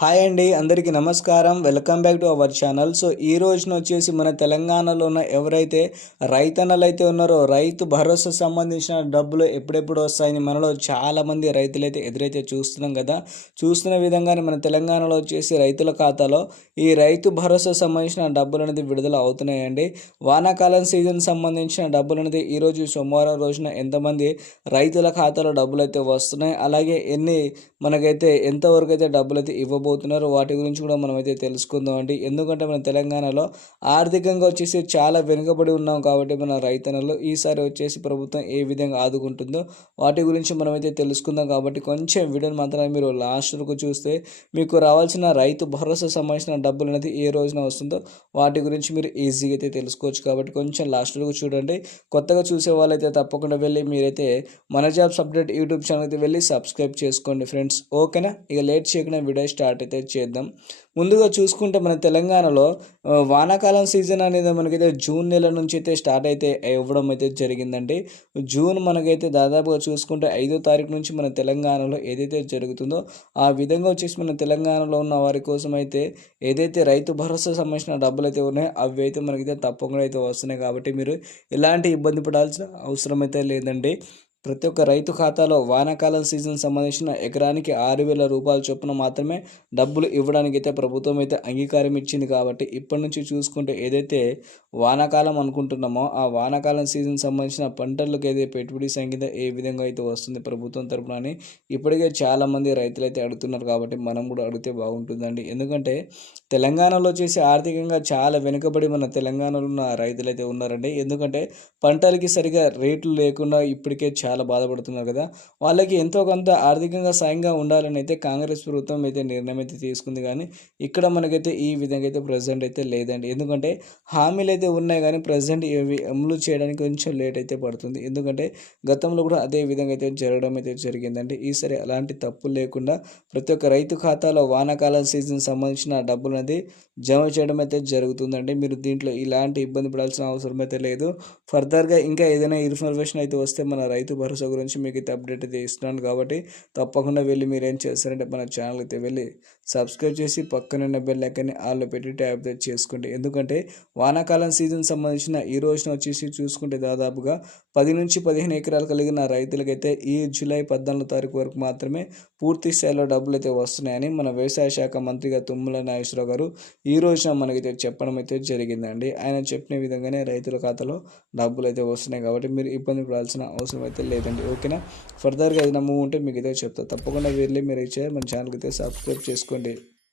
Hi అండి అందరికీ నమస్కారం. Welcome back to our channel. So ఈ రోజున వచ్చేసి మన తెలంగాణలో ఉన్న ఎవరైతే రైతన్నలు అయితే ఉన్నారో రైతు భరోసా సంబంధించిన డబ్బులు ఎప్పుడెప్పుడు వస్తాయని మనలో చాలామంది రైతులైతే ఎదురైతే చూస్తున్నాం కదా. చూస్తున్న విధంగానే మన తెలంగాణలో వచ్చేసి రైతుల ఖాతాలో ఈ రైతు భరోసా సంబంధించిన డబ్బులు అనేది విడుదల అవుతున్నాయండి. వానాకాలం సీజన్ సంబంధించిన డబ్బులు అనేది ఈరోజు సోమవారం రోజున ఎంతమంది రైతుల ఖాతాలో డబ్బులు అయితే వస్తున్నాయి. అలాగే ఎన్ని మనకైతే ఎంతవరకు అయితే డబ్బులు అయితే ఇవ్వబోతున్నారో వాటి గురించి కూడా మనం అయితే తెలుసుకుందాం అండి. ఎందుకంటే మన తెలంగాణలో ఆర్థికంగా వచ్చేసి చాలా వెనుకబడి ఉన్నాం కాబట్టి మన రైతన్నలు ఈసారి వచ్చేసి ప్రభుత్వం ఏ విధంగా ఆదుకుంటుందో వాటి గురించి మనం అయితే తెలుసుకుందాం కాబట్టి కొంచెం వీడియోని మాత్రమే మీరు లాస్ట్ వరకు చూస్తే మీకు రావాల్సిన రైతు భరోసా సంబంధించిన డబ్బులు అనేది ఏ రోజున వస్తుందో వాటి గురించి మీరు ఈజీగా అయితే తెలుసుకోవచ్చు కాబట్టి కొంచెం లాస్ట్ వరకు చూడండి. కొత్తగా చూసే వాళ్ళైతే తప్పకుండా వెళ్ళి మీరైతే మన జాబ్స్ అప్డేట్ యూట్యూబ్ ఛానల్ అయితే వెళ్ళి సబ్స్క్రైబ్ చేసుకోండి ఫ్రెండ్స్. ఓకేనా? ఇక లేట్ చేయకుండా వీడియో స్టార్ట్ అయితే చేద్దాం. ముందుగా చూసుకుంటే మన తెలంగాణలో వానాకాలం సీజన్ అనేది మనకైతే జూన్ నెల నుంచి అయితే స్టార్ట్ అయితే ఇవ్వడం అయితే జరిగిందండి. జూన్ మనకైతే దాదాపుగా చూసుకుంటే ఐదో తారీఖు నుంచి మన తెలంగాణలో ఏదైతే జరుగుతుందో ఆ విధంగా వచ్చేసి మన తెలంగాణలో ఉన్న వారి కోసం అయితే ఏదైతే రైతు భరోసా సంబంధించిన డబ్బులు అయితే ఉన్నాయో అవి అయితే మనకైతే తప్పకుండా అయితే వస్తున్నాయి. కాబట్టి మీరు ఎలాంటి ఇబ్బంది పడాల్సిన అవసరం అయితే లేదండి. ప్రతి ఒక్క రైతు ఖాతాలో వానాకాలం సీజన్ సంబంధించిన ఎకరానికి ఆరు వేల రూపాయల చొప్పున మాత్రమే డబ్బులు ఇవ్వడానికి అయితే ప్రభుత్వం అయితే అంగీకారం ఇచ్చింది కాబట్టి ఇప్పటి నుంచి చూసుకుంటే ఏదైతే వానాకాలం అనుకుంటున్నామో ఆ వానాకాలం సీజన్ సంబంధించిన పంటలకు అయితే పెట్టుబడి సంఖ్య ఏ విధంగా అయితే వస్తుంది ప్రభుత్వం తరపున అని ఇప్పటికే చాలామంది రైతులు అయితే అడుగుతున్నారు కాబట్టి మనం కూడా అడిగితే బాగుంటుందండి. ఎందుకంటే తెలంగాణలో చేసే ఆర్థికంగా చాలా వెనుకబడి మన తెలంగాణలో ఉన్న రైతులు అయితే ఉన్నారండి. ఎందుకంటే పంటలకి సరిగా రేట్లు లేకుండా ఇప్పటికే చాలా బాధపడుతున్నారు కదా. వాళ్ళకి ఎంతో కొంత ఆర్థికంగా సాయంగా ఉండాలని అయితే కాంగ్రెస్ ప్రభుత్వం అయితే నిర్ణయం అయితే తీసుకుంది. కానీ ఇక్కడ మనకైతే ఈ విధంగా అయితే ప్రజెంట్ అయితే లేదండి. ఎందుకంటే హామీలు అయితే ఉన్నాయి కానీ ప్రజెంట్ ఇవి అమలు చేయడానికి కొంచెం లేట్ అయితే పడుతుంది. ఎందుకంటే గతంలో కూడా అదే విధంగా అయితే జరగడం అయితే జరిగిందండి. ఈసారి అలాంటి తప్పులు లేకుండా ప్రతి ఒక్క రైతు ఖాతాలో వానాకాలం సీజన్ సంబంధించిన డబ్బులు అనేది జమ చేయడం అయితే జరుగుతుందండి. మీరు దీంట్లో ఇలాంటి ఇబ్బంది పడాల్సిన అవసరం అయితే లేదు. ఫర్దర్గా ఇంకా ఏదైనా ఇన్ఫర్మేషన్ అయితే వస్తే మన రైతు భరోసా గురించి మీకు అయితే అప్డేట్ అయితే ఇస్తున్నాను కాబట్టి తప్పకుండా వెళ్ళి మీరు ఏం చేస్తారంటే మన ఛానల్ అయితే వెళ్ళి సబ్స్క్రైబ్ చేసి పక్కనున్న బెల్ ఐకాన్ని ఆల్లో పెట్టి ట్యాప్ చేసుకోండి. ఎందుకంటే వానాకాలం సీజన్ సంబంధించిన ఈ రోజున వచ్చేసి చూసుకుంటే దాదాపుగా పది నుంచి పదిహేను ఎకరాలు కలిగిన రైతులకైతే ఈ జూలై పద్నాలుగు తారీఖు వరకు మాత్రమే పూర్తి స్థాయిలో డబ్బులు అయితే వస్తున్నాయని మన వ్యవసాయ శాఖ మంత్రిగా తుమ్మల నాగేశ్వరరావు గారు ఈ రోజున మనకైతే చెప్పడం అయితే జరిగిందండి. ఆయన చెప్పిన విధంగానే రైతుల ఖాతాలో డబ్బులు అయితే వస్తున్నాయి కాబట్టి మీరు ఇబ్బంది పడాల్సిన అవసరం అయితే లేదండి ఓకేనా? ఫర్దర్గా ఏదైనా మూవ్ ఉంటే మీకు అయితే చెప్తా. తప్పకుండా వెళ్ళి మీరు ఇచ్చే మన ఛానల్కి అయితే సబ్స్క్రైబ్ చేసుకోండి.